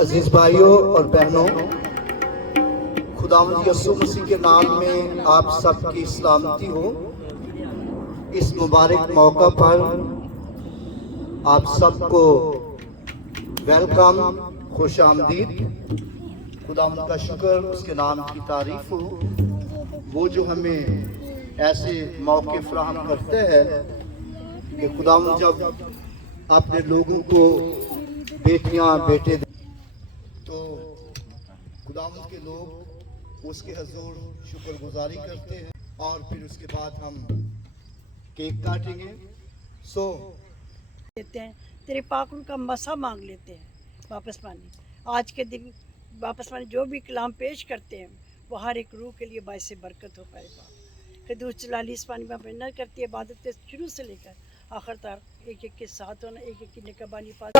अजीज भाइयों और बहनों, खुदावंद यीशु मसीह के नाम में आप सबकी सलामती हो। इस मुबारक मौका पर आप सबको वेलकम, खुश आमदीद। खुदावंद का शुक्र, उसके नाम की तारीफ हो, वो जो हमें ऐसे मौके फराहम करते हैं कि खुदावंद जब अपने लोगों को बेटियां बेटे तो खुदावंद के लोग उसके हजूर शुक्रगुजारी करते हैं और फिर उसके बाद हम केक काटेंगे। देते हैं तेरे पाक का मसा मांग लेते हैं वापस पानी। आज के दिन वापस पानी जो भी कलाम पेश करते हैं वो हर एक रूह के लिए बायसे बरकत हो पाए। खदूस चलाली इस पानी में मेहनत करती है, इबादत शुरू से लेकर आखिर तक एक एक के साथ होना, एक एक की निगहबानी पाते।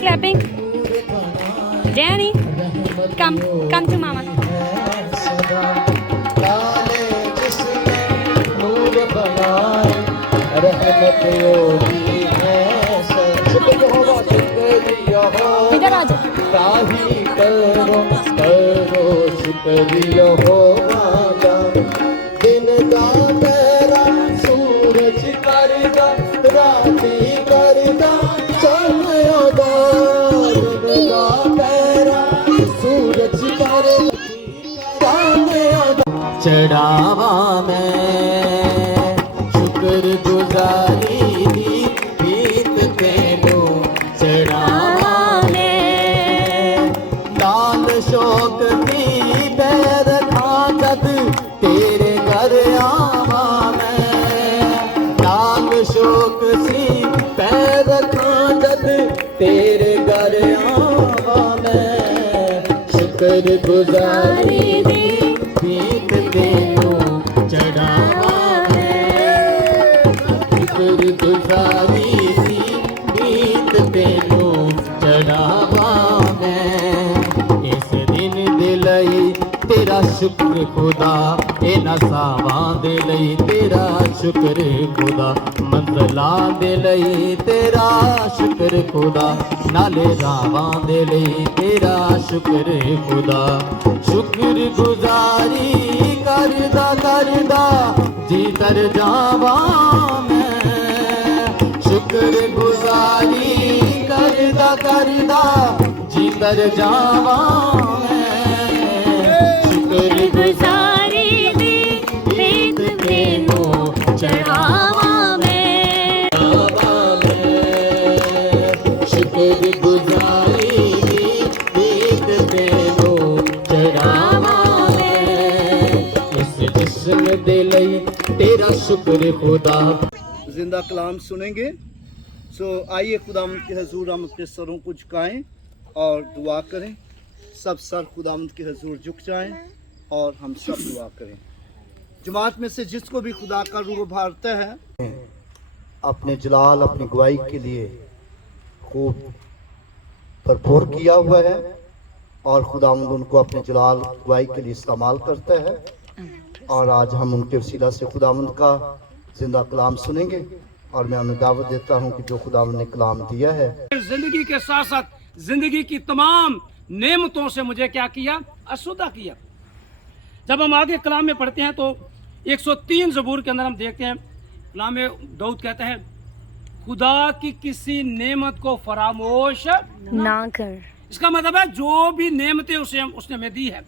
Clapping. Danny, come to mama. इधर आ जाओ। करो शुक्रिया हो माता, दिन का तेरा सूरज करदा, राती करदा चमयोदा, दिन का तेरा सूरज करदा चमयोदा। चढ़ावा मैं शुक्र गुजारी दी गीत तेनू, चढ़ावा मैं लाल शौक दी पैर खाजत तेरे घर आवा मैं, लाल शौक सी पैर खाजत तेरे घर आवा मैं। शुक्र गुजारी दी गीत तेनू चढ़ावा मैं, शुक्र गुजारी दी गीत तेनू चढ़ावा मैं। इस दिन दे लई तेरा शुक्र खुदा, इन्हां सावां दे लई तेरा शुक्र खुदा, मंज़लां दे लई तेरा शुक्र खुदा, नाले रावां दे लई तेरा शुक्र खुदा। शुक्र गुजारी करदा करदा जी तर जावा मैं, शुक्र गुजारी करदा करदा जी तर जावा मैं। शुक्र गुजारी दी प्रीत तेनू चढ़ावा मैं, शुक्र गुजारी दी प्रीत तेनू चढ़ावा मैं। इस जिस्म दे लई तेरा शुक्र खुदा। जिंदा कलाम सुनेंगे। आइए खुदावंद के हजूर हम अपने सरों को झुकाएं और दुआ करें। सब सर खुदावंद के हजूर झुक जाएं और हम सब दुआ करें। जमात में से जिसको भी खुदा का रूह भारता है, अपने जलाल अपनी गवाही के लिए खूब भरपूर किया हुआ है और खुदावंद उनको अपने जलाल गवाही के लिए इस्तेमाल करता है। और आज हम उनके वसीला से खुदावंद का जिंदा कलाम सुनेंगे और मैं उन्हें दावत देता हूं कि जो खुदावंद ने कलाम दिया है, जिंदगी के साथ साथ जिंदगी की तमाम नेमतों से मुझे क्या किया, आसूदा किया। जब हम आगे कलाम में पढ़ते हैं तो 103 ज़बूर के अंदर हम देखते हैं, कलाम में दाऊद कहता है खुदा की किसी नेमत को फरामोश ना कर। इसका मतलब है जो भी नेमतें उसने हमें दी है,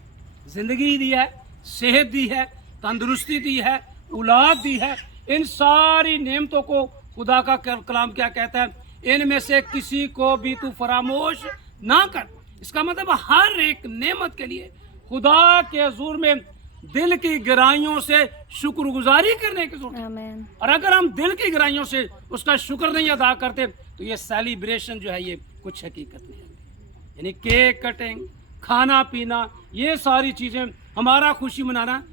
जिंदगी दी है, सेहत दी है, तंदुरुस्ती दी है, औलाद दी है, इन सारी नेमतों को खुदा का कलाम क्या कहता है, इनमें से किसी को भी तू फरामोश ना कर। इसका मतलब हर एक नेमत के लिए खुदा के हजूर में दिल की गहराइयों से शुक्रगुजारी करने की जरूरत है। और अगर हम दिल की गहराइयों से उसका शुक्र नहीं अदा करते तो ये सेलिब्रेशन जो है ये कुछ हकीकत नहीं है। यानी केक कटिंग, खाना पीना, ये सारी चीज़ें, हमारा खुशी मनाना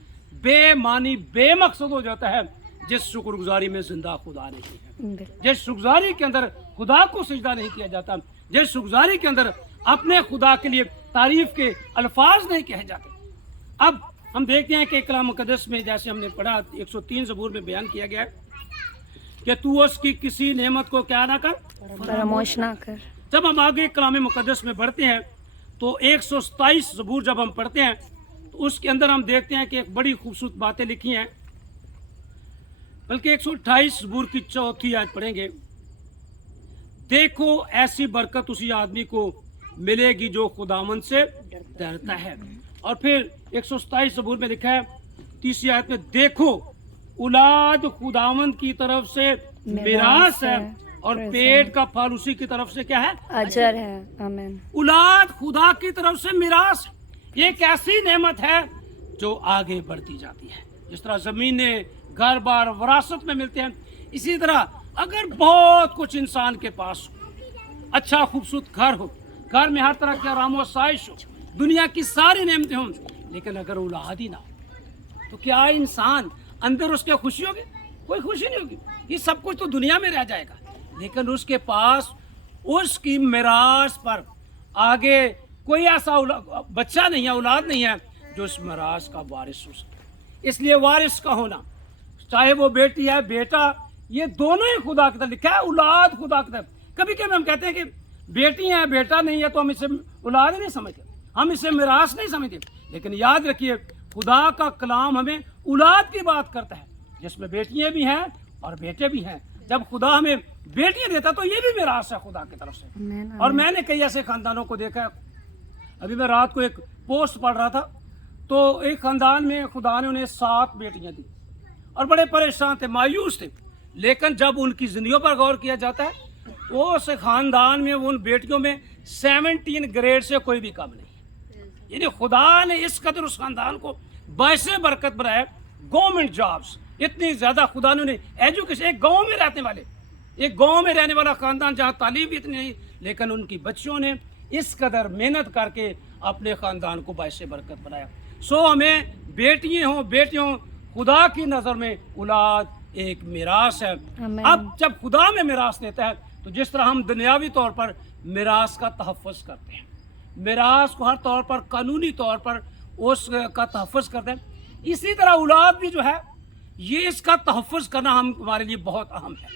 बेमानी बेमकसद हो जाता है जिस शुक्रगुजारी में जिंदा खुदा नहीं है, जिस शुक्रगुजारी के अंदर खुदा को सजदा नहीं किया जाता, जिस शुक्रगुजारी के अंदर अपने खुदा के लिए तारीफ के अल्फाज नहीं कहे जाते। अब हम देखते हैं कि कलाम मुकद्दस में जैसे हमने पढ़ा 103 ज़बूर में बयान किया गया है कि तू उसकी किसी नेमत को क्या ना कर, फरामोश ना कर। जब हम आगे कलाम मुकद्दस में बढ़ते हैं तो 127 ज़बूर जब हम पढ़ते हैं तो उसके अंदर हम देखते हैं कि एक बड़ी खूबसूरत बातें लिखी हैं, बल्कि 128 ज़बूर की 4थी आयत पढ़ेंगे। देखो ऐसी बरकत उसी आदमी को मिलेगी जो खुदावंद से डरता है। और फिर 127 ज़बूर में लिखा है 3री आयत में, देखो औलाद खुदावंद की तरफ से मिरास है और पेट का फल उसी की तरफ से क्या है, अजर है। आमीन। औलाद खुदा की तरफ से मिरास, ये एक ऐसी नेमत है जो आगे बढ़ती जाती है। जिस तरह जमीने घर बार विरासत में मिलते हैं, इसी तरह अगर बहुत कुछ इंसान के पास हो, अच्छा खूबसूरत घर हो, घर में हर तरह के आराम व आसाइश हो, दुनिया की सारी नेमतें हों, लेकिन अगर औलाद ही ना हो तो क्या इंसान अंदर उसके खुशी होगी? कोई खुशी नहीं होगी। ये सब कुछ तो दुनिया में रह जाएगा, लेकिन उसके पास उसकी मिरास पर आगे कोई ऐसा बच्चा नहीं है, औलाद नहीं है जो उस मिरास का वारिस हो सके। इसलिए वारिस का होना, चाहे वो बेटी है बेटा, ये दोनों ही खुदा की तरफ लिखा है, औलाद खुदा की तरफ। कभी कभी हम कहते हैं कि बेटी है बेटा नहीं है तो हम इसे औलाद नहीं समझते, हम इसे मिरास नहीं समझते, लेकिन याद रखिए खुदा का कलाम हमें औलाद की बात करता है, जिसमें बेटियां भी हैं और बेटे भी हैं। जब खुदा हमें बेटियां देता तो ये भी मिरास है खुदा की तरफ से। और मैंने कई ऐसे खानदानों को देखा है। अभी मैं रात को एक पोस्ट पढ़ रहा था तो एक खानदान में खुदा ने उन्हें 7 बेटियां दी और बड़े परेशान थे, मायूस थे। लेकिन जब उनकी जिंदगियों पर गौर किया जाता है वो उस खानदान में उन बेटियों में 17 ग्रेड से कोई भी कम नहीं है। यानी खुदा ने इस कदर उस खानदान को बायसे बरकत बनाया। गवर्नमेंट जॉब्स इतनी ज्यादा खुदा ने एजुकेशन, एक गांव में रहने वाले, एक गांव में रहने वाला खानदान जहां तालीम भी इतनी नहीं, लेकिन उनकी बच्चियों ने इस कदर मेहनत करके अपने खानदान को बायसे बरकत बनाया। सो हमें बेटियां हों बेटियों, खुदा की नजर में औलाद एक मिरास है। अब जब खुदा में मिरास देता है तो जिस तरह हम दुनियावी तौर पर मिरास का तहफ़्फ़ुज़ करते हैं, मिरास को हर तौर पर कानूनी तौर पर उसका तहफ़्फ़ुज़ करते हैं, इसी तरह औलाद भी जो है ये इसका तहफ़्फ़ुज़ करना हमारे लिए बहुत अहम है।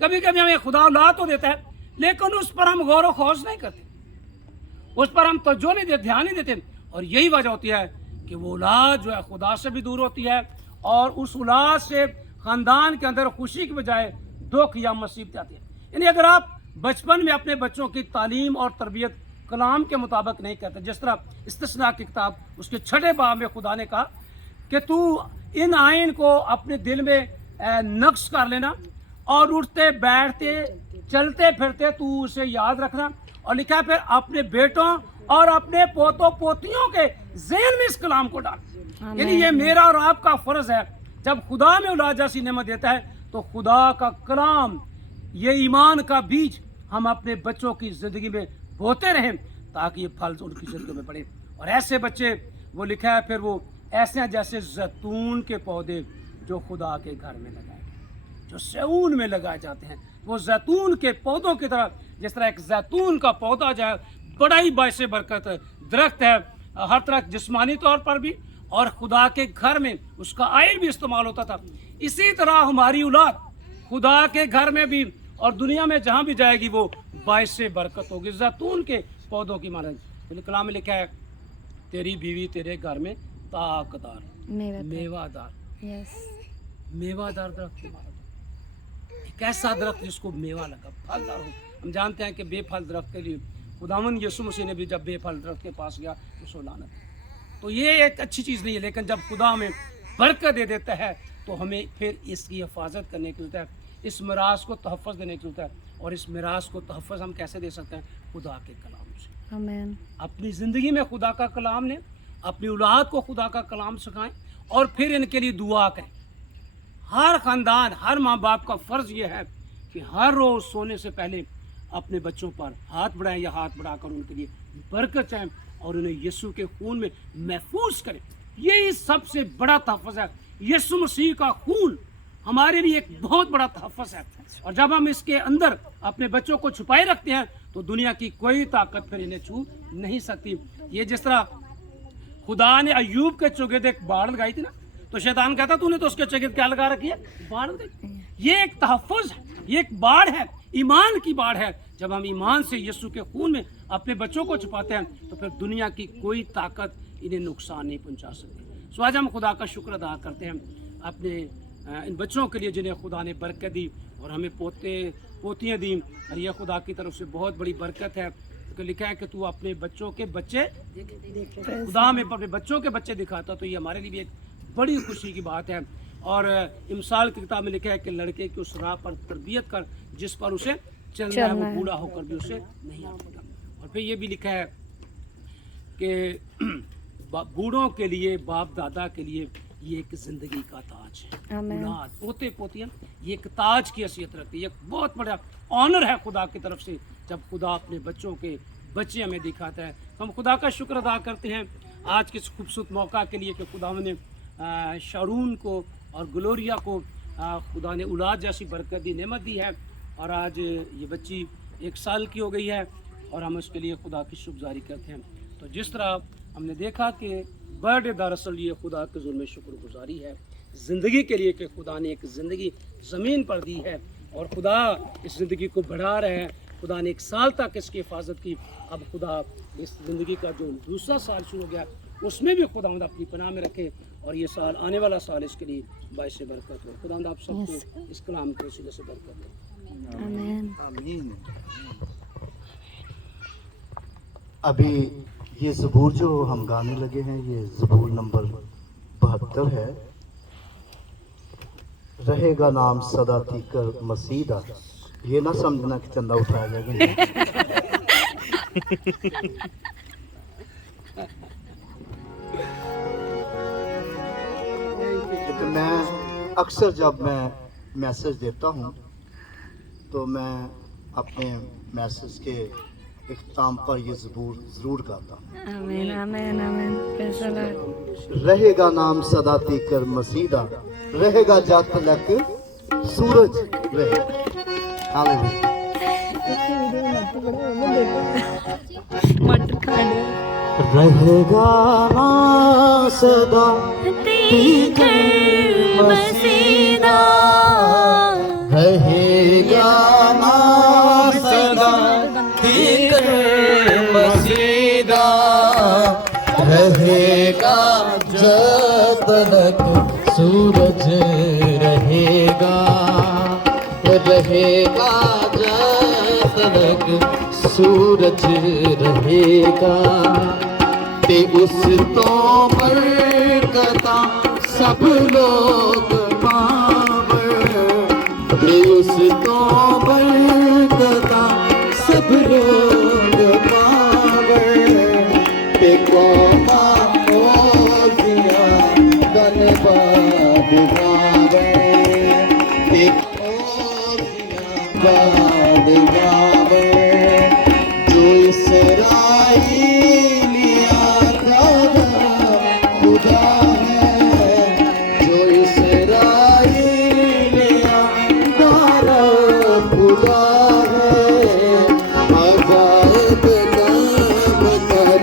कभी कभी हमें खुदा औलाद तो देता है लेकिन उस पर हम गौर व खौज नहीं करते, उस पर हम तवज्जो नहीं देते, ध्यान नहीं देते। और यही वजह होती है कि वो औलाद जो है खुदा से भी दूर होती है और उस औलाद से ख़ानदान के अंदर खुशी की बजाय दुख या मुसीबत आती है। यानी अगर आप बचपन में अपने बच्चों की तालीम और तरबियत कलाम के मुताबिक नहीं करते, जिस तरह इस्तिस्ना की किताब उसके 6 बाब में खुदा ने कहा कि तू इन आइन को अपने दिल में नक्श कर लेना और उठते बैठते चलते फिरते तू उसे याद रखना। और लिखा है फिर अपने बेटों और अपने पोतों पोतियों के ज़हन में इस कलाम को डाल। यानी ये मेरा और आपका फर्ज है, जब खुदा में औलाद जैसी नेमत देता है तो खुदा का कलाम, ये ईमान का बीज हम अपने बच्चों की ज़िंदगी में बोते रहें ताकि ये फल उनकी ज़िंदगी में पड़े। और ऐसे बच्चे, वो लिखा है फिर वो ऐसे हैं जैसे जैतून के पौधे जो खुदा के घर में लगाए गए, जो सेऊन में लगाए जाते हैं, वो जैतून के पौधों की तरह, जिस तरह एक जैतून का पौधा जो है बड़ा ही बायसे बरकत दरख्त है, हर तरह जिस्मानी तौर पर भी और खुदा के घर में उसका आयल भी इस्तेमाल होता था। इसी तरह हमारी औलाद खुदा के घर में भी और दुनिया में जहाँ भी जाएगी वो बायसे बरकत होगी, जैतून के पौधों की मानद। कलाम में लिखा है तेरी बीवी तेरे घर में ताकतदार मेवादार, मेवादार दरख्त की मानद। एक ऐसा दरख्त जिसको मेवा लगा, फलदार हो। हम जानते हैं कि बेफल दरख्त के लिए खुदावंद यीशु मसीह ने भी जब बेफल दरख्त के पास गया तो उसको लानत। तो ये एक अच्छी चीज़ नहीं है, लेकिन जब खुदा हमें बरकत दे देता है तो हमें फिर इसकी हिफाजत करने की जरूरत है, इस मिरास को तहफ़्फ़ुज़ देने की जरूरत है। और इस मिरास को तहफ़्फ़ुज़ हम कैसे दे सकते हैं? खुदा के कलाम से। आमीन। अपनी ज़िंदगी में खुदा का कलाम लें, अपनी औलाद को खुदा का कलाम सिखाएं और फिर इनके लिए दुआ करें। हर ख़ानदान, हर माँ बाप का फ़र्ज़ ये है कि हर रोज़ सोने से पहले अपने बच्चों पर हाथ बढ़ाएं या हाथ बढ़ाकर उनके लिए बरकत चाहें और उन्हें यीशु के खून में महफूज करें यही सबसे बड़ा तहफ़्फ़ुज़ है। यीशु मसीह का खून हमारे लिए एक बहुत बड़ा तहफ़्फ़ुज़ है, और जब हम इसके अंदर अपने बच्चों को छुपाए रखते हैं तो दुनिया की कोई ताकत फिर इन्हें छू नहीं सकती। ये जिस तरह खुदा ने अय्यूब के चौगिर्द एक बाड़ लगाई थी ना, तो शैतान कहता तूने तो उसके चौगिर्द क्या लगा रखी है? बाड़ लगाई। ये एक तहफ़्फ़ुज़ है, ये एक बाड़ है, ईमान की बाड़ है। जब हम ईमान से यीशु के खून में अपने बच्चों को छुपाते हैं तो फिर दुनिया की कोई ताकत इन्हें नुकसान नहीं पहुंचा सकती। सो आज हम खुदा का शुक्र अदा करते हैं अपने इन बच्चों के लिए जिन्हें खुदा ने बरकत दी और हमें पोते पोतियाँ दी, और यह खुदा की तरफ से बहुत बड़ी बरकत है। तो लिखा है कि तू अपने बच्चों के बच्चे, खुदा में अपने बच्चों के बच्चे दिखाता, तो ये हमारे लिए भी एक बड़ी खुशी की बात है। और इमसाल की किताब में लिखा है कि लड़के की उस राह पर तरबियत कर जिस पर उसे चलना है, वो बूढ़ा होकर भी उसे नहीं आता। और फिर ये भी लिखा है कि बूढ़ों के लिए, बाप दादा के लिए ये एक जिंदगी का ताज है। औलाद, पोते पोतियाँ, ये एक ताज की हैसियत रखती है। एक बहुत बड़ा ऑनर है खुदा की तरफ से जब खुदा अपने बच्चों के बच्चे हमें दिखाता है। हम खुदा का शुक्र अदा करते हैं आज के इस खूबसूरत मौका के लिए कि खुदा ने शारून को और ग्लोरिया को खुदा ने औलाद जैसी बरकत दी, नेमत दी है। और आज ये बच्ची 1 साल की हो गई है और हम उसके लिए खुदा की शुक्रगुजारी करते हैं। तो जिस तरह हमने देखा कि बर्थडे दरअसल ये खुदा के जुल्म में शुक्रगुजारी है ज़िंदगी के लिए कि खुदा ने एक ज़िंदगी ज़मीन पर दी है और खुदा इस ज़िंदगी को बढ़ा रहे हैं। खुदा ने 1 साल तक इसकी हिफाजत की। अब खुदा इस ज़िंदगी का जो दूसरा साल शुरू हो गया उसमें भी खुदा अपनी पनाह में रखे और ये साल, आने वाला साल इसके लिए बाइस बरकत हो। खुदा आप सबको इस कलाम के वसीले से बरकत दे। आमीन। आमीन। अभी ये ज़बूर जो हम गाने लगे हैं, ये ज़बूर नंबर 72 है। रहेगा नाम सदा तीकर मसीदा। ये ना समझना कि चंदा उठाया जाएगा। तो मैं अक्सर जब मैं मैसेज देता हूँ तो मैं अपने मैसेज के इख्तिताम पर ये ज़रूर गाता हूँ। आमीन आमीन आमीन। Praise the Lord. रहेगा नाम सदा तीकर मसीदा, रहेगा जब तक सूरज रहे। हालेलुया। रहेगा नाम सदा तीकर मसीदा, रहेगा नाम सदा तीकर मसीदा, रहेगा जब तक सूरज रहेगा, रहेगा जब तक सूरज रहेगा। ते उस तो बरकता सब लोग पावर, ते उस तो बरकता सब लोग पावर। ते कौमा ओजिया गनबाद बावर, ते ओजिया बाद बावर। जो इसराइलिया का खुदा है, जो इसराइलिया का खुदा है। अजायब नाम कर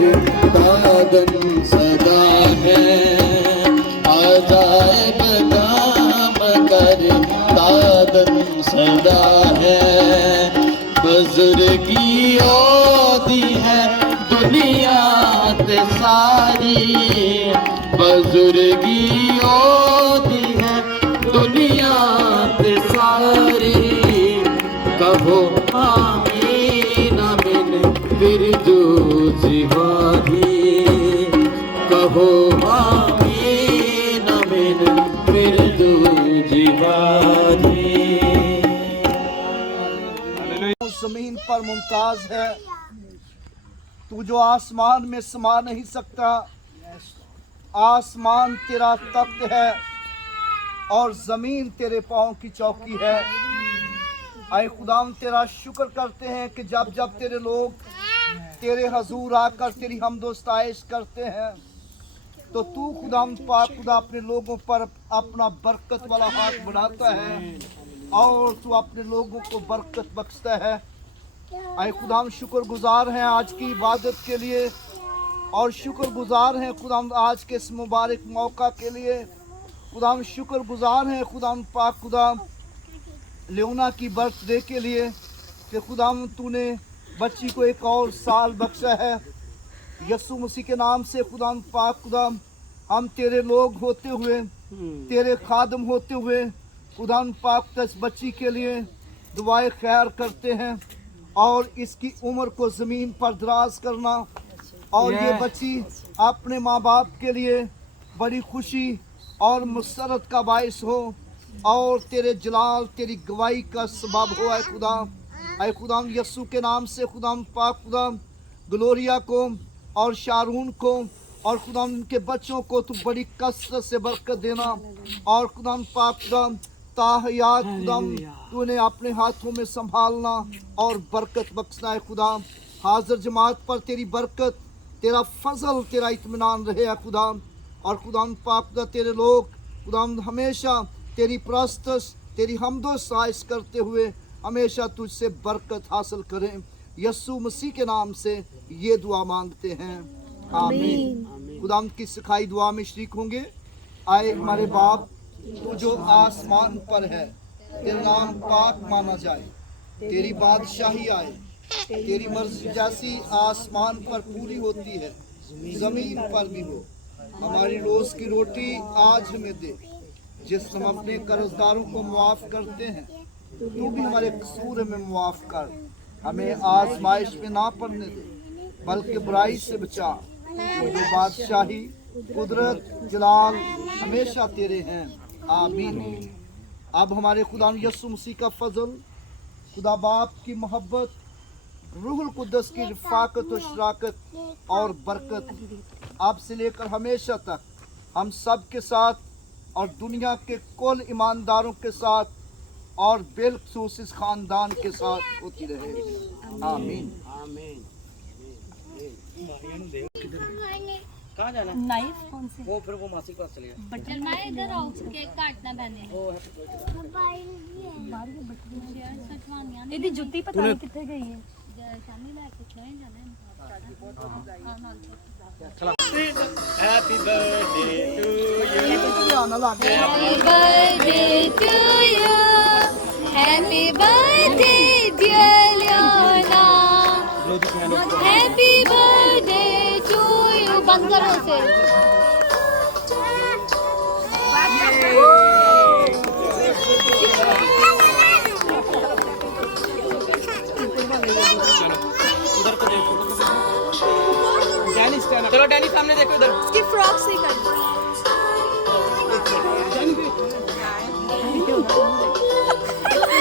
दादन सदा है, अजायब नाम कर दादन सदा है। बुजुर्गी ओदी है दुनिया ते सारी, बुजुर्गी ओदी है दुनिया ते सारी। कहो आमीन आमीन बिरजू जिवाही, कहो आमीन आमीन बिरजू जिवाही। जमीन पर मुमताज है, तू जो आसमान में समा नहीं सकता। आसमान तेरा तख्त है और जमीन तेरे पाँव की चौकी है। आए खुदाम तेरा शुक्र करते हैं कि जब जब तेरे लोग तेरे हजूर आकर तेरी हमदो स्ताइश करते हैं तो तू खुदाम पाक खुदा अपने लोगों पर अपना बरकत वाला हाथ बढ़ाता है और तू अपने लोगों को बरकत बख्शता है। आए खुदाम शुक्रगुजार हैं आज की इबादत के लिए और शुक्रगुजार हैं खुदाम आज के इस मुबारक मौका के लिए। खुदाम शुक्रगुजार हैं खुदाम पाक खुदाम लियोना की बर्थडे के लिए कि खुदाम तूने बच्ची को एक और साल बख्शा है। यीशु मसीह के नाम से खुदाम पाक खुदाम हम तेरे लोग होते हुए तेरे खादम होते हुए खुदाम पाक इस बच्ची के लिए दुआएं खैर करते हैं और इसकी उम्र को ज़मीन पर दराज करना और ये बच्ची अपने माँ बाप के लिए बड़ी खुशी और मुसरत का बायस हो और तेरे जलाल तेरी गवाही का सबब हो। आए खुदा, आए खुदाम यीशु के नाम से खुदाम पाक खुदाम ग्लोरिया को और शारून को और खुदाम उनके बच्चों को तू बड़ी कसरत से बरकत देना और खुदाम पाक खुदाम ताहयात खुदाम तूने अपने हाथों में संभालना और बरकत बख्शना है। खुदा हाजिर जमात पर तेरी बरकत तेरा फजल तेरा इत्मीनान रहे है खुदा। और खुदाम पाक खुदा तेरे लोग खुदाम हमेशा तेरी प्रस्तश तेरी हमदो साइश करते हुए हमेशा तुझसे बरकत हासिल करें। यीशु मसीह के नाम से ये दुआ मांगते हैं, आमीन। खुदाम की सिखाई दुआ में शरीक होंगे। आए हमारे बाप तू जो आसमान पर है, तेरा नाम पाक माना जाए, तेरी बादशाही आए, तेरी मर्जी जैसी आसमान पर पूरी होती है जमीन पर भी हो। हमारी रोज की रोटी आज हमें दे, जिस हम अपने कर्जदारों को मुआफ करते हैं तू भी हमारे कसूर में मुआफ कर। हमें आजमाइश में ना पड़ने दे बल्कि बुराई से बचा। जो बादशाही कुदरत जलाल हमेशा तेरे हैं, आमीन। अब हमारे खुदा यीशु मसीह का फजल, खुदा बाप की मोहब्बत, रूहुल कुद्दस की रफ़ाकत और शराकत और बरकत अब से लेकर हमेशा तक हम सब के साथ और दुनिया के कुल ईमानदारों के साथ और बिलखसूस इस खानदान के साथ होती रहे, आमीन। कहाँ जाना? नाइफ कौन सी? वो फिर वो मासी के पास चले गए। बटन ना इधर आओ, केक काटना मैंने। ਇਹਦੀ ਜੁੱਤੀ ਪਤਾ ਨਹੀਂ ਕਿੱਥੇ ਗਈ ਹੈ। शामी लेके छोड़ जाना है। Happy birthday to you. Happy birthday to you. Happy birthday dear Leona. Happy birthday to you. बंद करो उसे। चलो डैनी सामने देखो इधर। इसकी फ्रॉक सही कर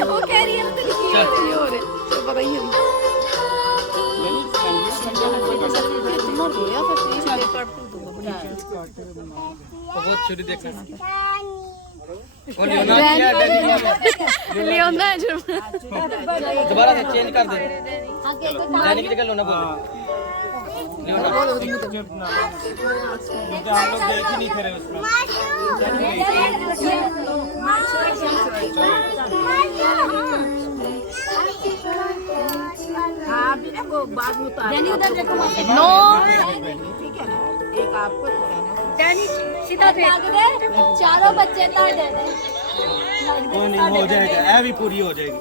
वो कह रही है हो रहे तो पता ही नहीं बहुत छुरी देखना। और लियोना क्या डैनी लियोना है जो दोबारा से चेंज कर दे। डैनी की जगह लोना बोल। लियोना बोल। हम लोग देख ही नहीं थे उसमें। डैनी उधर देखो। नो डैनी सीधा देख। चारों बच्चे तार दे दे। हो जाएगा, ऐ भी पूरी हो जाएगी।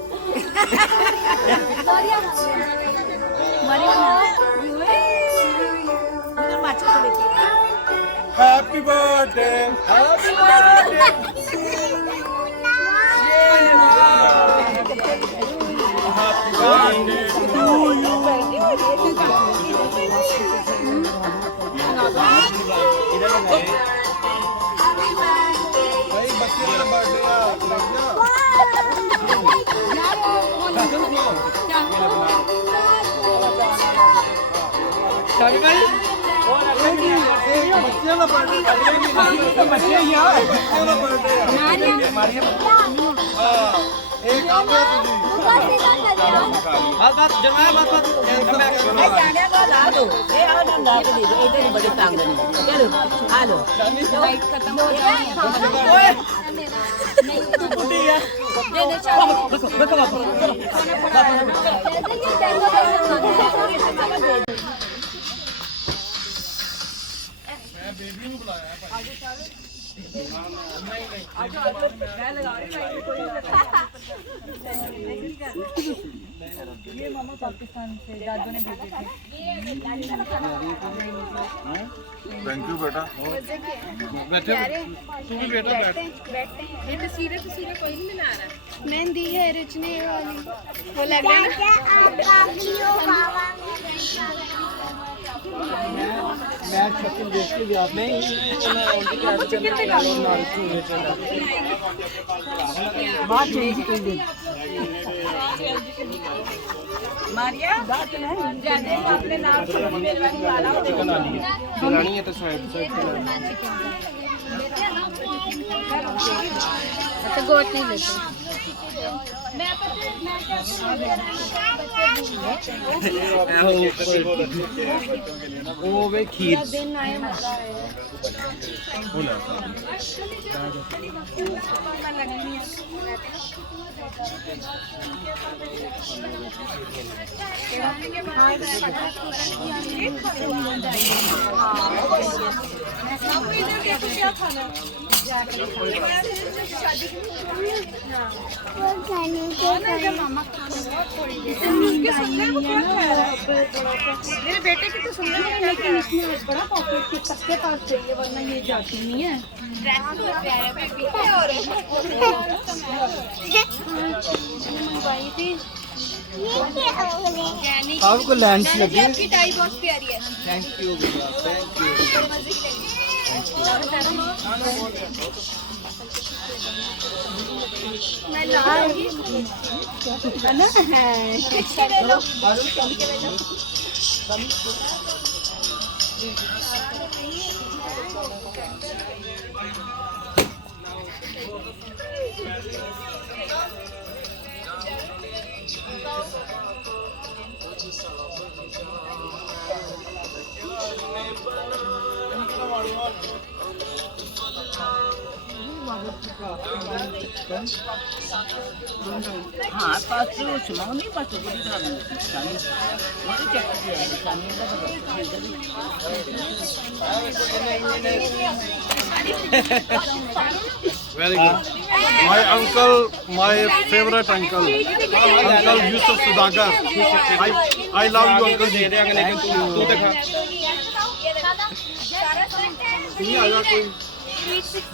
हैप्पी बर्थडे, हैप्पी बस जमाया बस थैंक यू बेटा। बैठे तू भी बेटा बैठ। ये तस्वीरें कोई नहीं बना रहा। मेहंदी है रचने वाली वो लग रहा है मारिया जाने अपने नाम से मेहरबानी वाला दिलानी है तो साइड तो गोट नहीं लेते वो वे खीर दिन आए होता है मेरे बेटे की तो सुंदर है लेकिन इसमें बड़ा पॉकेट सबके पास चाहिए वरना ये जाती नहीं है। मंगवाई थी आपको लंच लगी। आपकी टाई बहुत प्यारी है। थैंक यू भैया थैंक यू। मैं लाऊंगी है ना ले लो Very good. My uncle, my favorite uncle, Uncle Yusuf Sudagar. I love you, Uncle ji. तू दिखा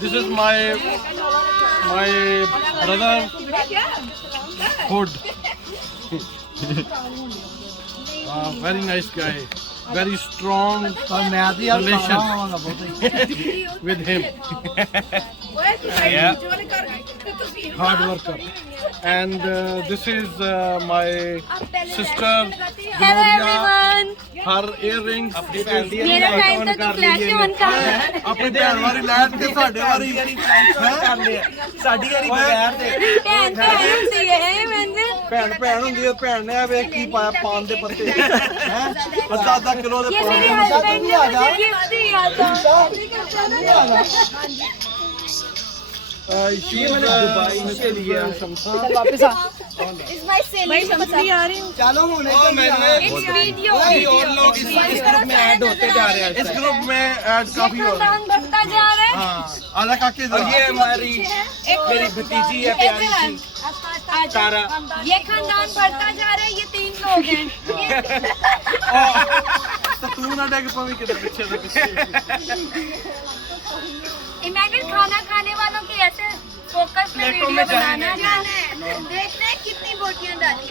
This is my brother Hood. Very nice guy. Very strong relation with him. Yeah. Hard worker. And this is my sister Gloria. Her earrings. मेरा time तो flash on कर अपनी भैन वाली light के साडे वाली साडी वाली बगैर दे भैन ਹੁੰਦੀ ਹੈ ਮੈਨੂੰ ਭੈਣ ਹੁੰਦੀ ਹੈ ਭੈਣ ਨੇ ਆ ਵੇਖ ਕੀ ਪਾਇਆ ਪਾਨ ਦੇ ਪੱਤੇ ਹੈ ਅੱਧਾ ਕਿਲੋ ਦੇ ये ਪਾਨ मेरे हस्बैंड ने मुझे गिफ्ट दिया था she is Dubai से लिया इज माय सेलिंग मछली आ रही हूं चलो होने ओ मैंने इट्स वीडियो और लोग इस ग्रुप में ऐड होते जा रहे हैं इस ग्रुप में ऐड काफी हो रहे हैं खानदान बढ़ता जा रहा है हाँ आला काके और ये हमारी मेरी भतीजी है प्यारी सी तारा ये खानदान बढ़ता जा रहा है ये 3 लोग हैं तो तू ना देख पावी किधर पीछे से पीछे इमेजिन खाना खाने वालों के ऐसे फोकस में प्लेटों वीडियो में बनाना जाएंगे। देखते हैं कितनी बोटियां डाली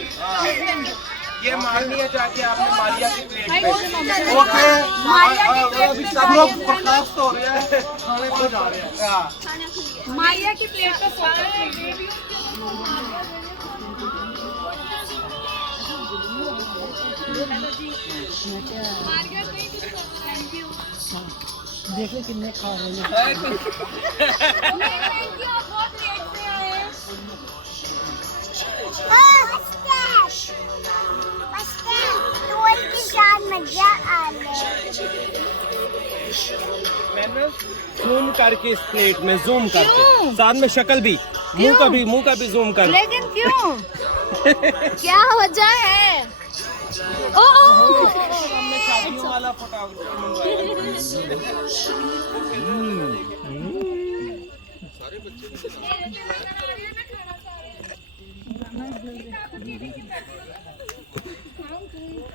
ये मारनी है जाके आपने मारिया की प्लेट पे ओके अभी सब लोग बर्खास्त हो रहे हैं खाने को जा रहे हैं मारिया की प्लेट पे फोकस देखो कितने खा रहे हैं थैंक यू आप बहुत लेट से आए हैं जूम करके इस प्लेट में जूम करके साथ में शक्ल भी मुंह का भी जूम कर। लेकिन क्यों? क्या वजह है? ओ शादियों वाला फोटोग्राफर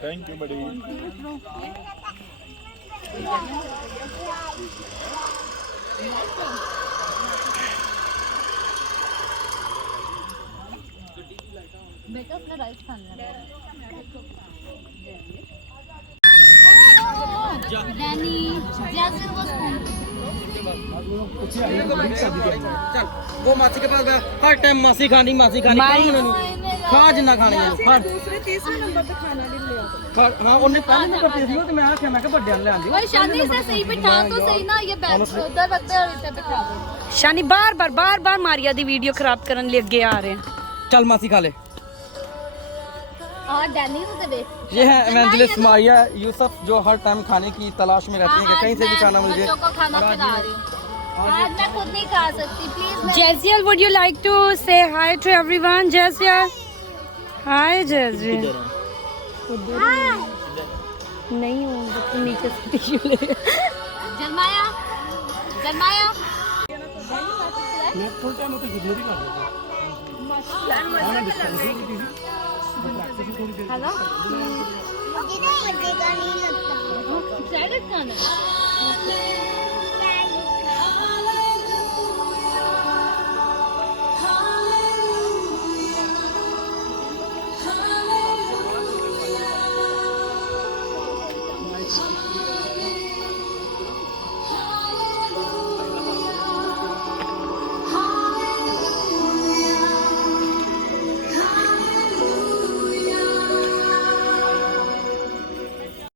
Thank you, buddy. बेटा अपना राइस खाना है। डैनी जैसे चल वो मासी के पास गया, हर टाइम मासी खानी खा जिन्ना खानी है। दूसरे तीसरे नंबर पे खाना ले हाँ उन्हें पहले नंबर पे थी तो मैं आख्या मैं बड़े ले आंदी। भाई शानी से सही बिठा तो सही ना, ये बैग उधर रखते और इधर बिठा दो। शानी बार बार मारिया दी वीडियो खराब करने लगे आ रहे हैं। चल मासी खा ले। और डैनी को दे। ये है एवेंजलिस्ट मारिया यूसुफ जो हर टाइम खाने की तलाश में रहती है कि कहीं से भी खाना मिल जाए। बच्चों को खाना खिला रही हूं। आज मैं खुद नहीं खा सकती, please. Jaziel, would you like to say hi to everyone? Jaziel, hi Jaziel. नहीं हूँ तो नीचे से टिश्यू ले। जलमाया मैं फुल टाइम तो इग्नोर ही कर देता हूं। हेलो मुझे तो मजे का नहीं लगता। सैलेड खाना है।